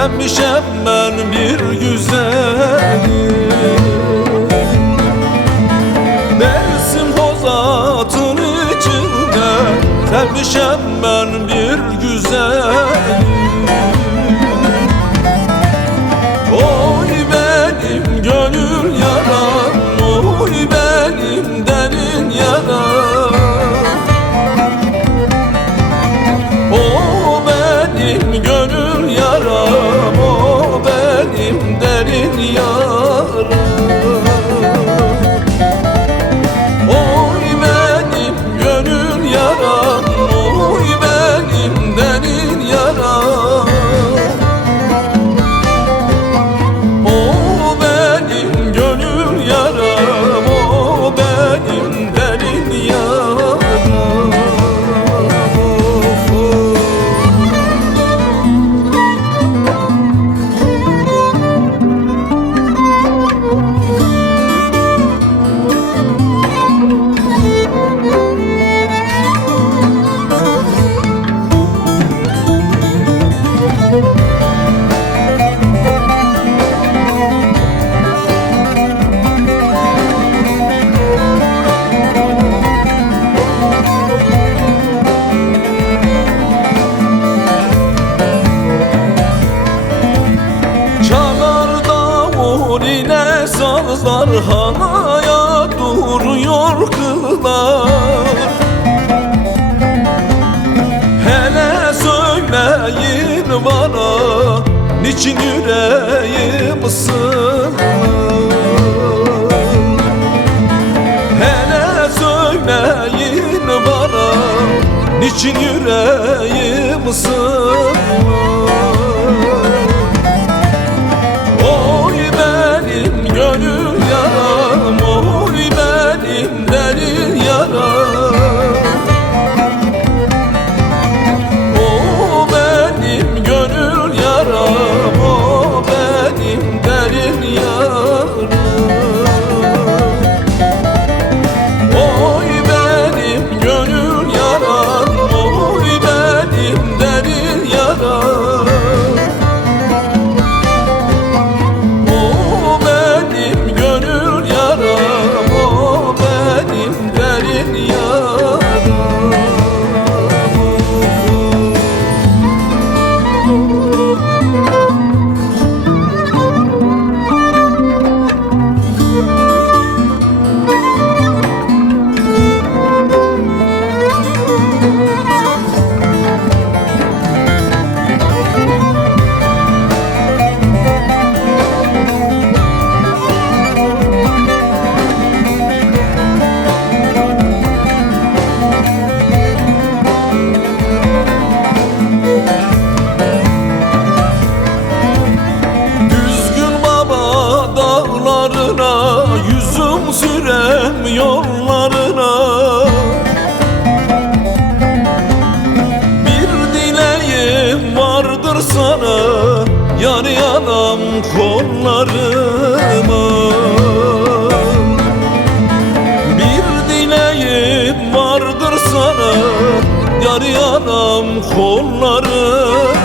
Sevmişem ben bir güzeli, Dersim Hozat'ın içinde. Sevmişem ben bir güzeli. Oy benim gönül yaram, oy benim derin yaram. O benim gönül yaram, o benim derin yaram. Oy benim gönül yaram, oy benim derin yaram. O benim gönül yaram, o benim derin yaram. Sazlar havaya duruyor kızlar. Hele söyleyin bana, niçin yüreğim ısınır? Hele söyleyin bana, niçin yüreğim ısınır? Gönül yaram, oy benim derin yaram. O benim gönül yaram, o benim derin yaram. Oy benim gönül yaram, oy benim derin yaram. Yüzüm sürem yollarına, bir dileğim vardır sana, yar yanam kollarıma. Bir dileğim vardır sana, yar yanam kollarıma.